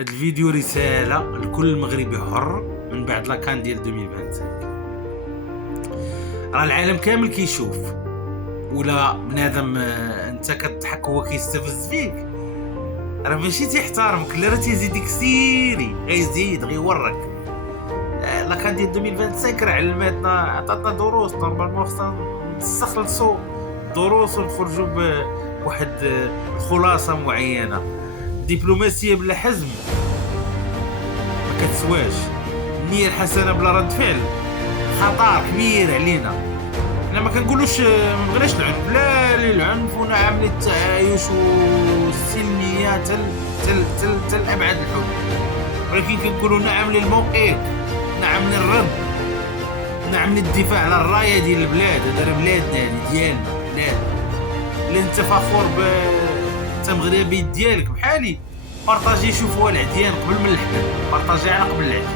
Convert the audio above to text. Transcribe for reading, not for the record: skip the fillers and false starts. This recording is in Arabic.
هاد الفيديو رسالة لكل مغربي حر من بعد لاكان ديال 2025. راه العالم كامل كيشوف، ولا بنادم انت كتضحك هو كيستفز فيك، راه ماشي تيحترمك، لا راه تيزيدك سيري، غيزيد غيورك. لاكان ديال 2025 راه علماتنا، عطاتنا دروس. نورمالمون خصنا نستخلصوا دروس ونخرجوا بواحد الخلاصة معينة. الدبلوماسية بلا حزم ما كتسواش، النية الحسنة بلا رد فعل خطر كبير علينا. احنا ما كنقولوش ما بغيناش العنف، لا للعنف ونعم للتعايش والسلمية تل ابعد الحدود، ولكن كنقولوا نعم للموقف، نعم للرد، نعم للدفاع على الرايه ديال البلاد. هذا بلادنا يعني ديالنا، بلاد اللي انت فخور انت مغربي ديالك بحالي. بارطاجي، شوف هو العديان قبل من الحبل، بارطاجي على قبل العديان.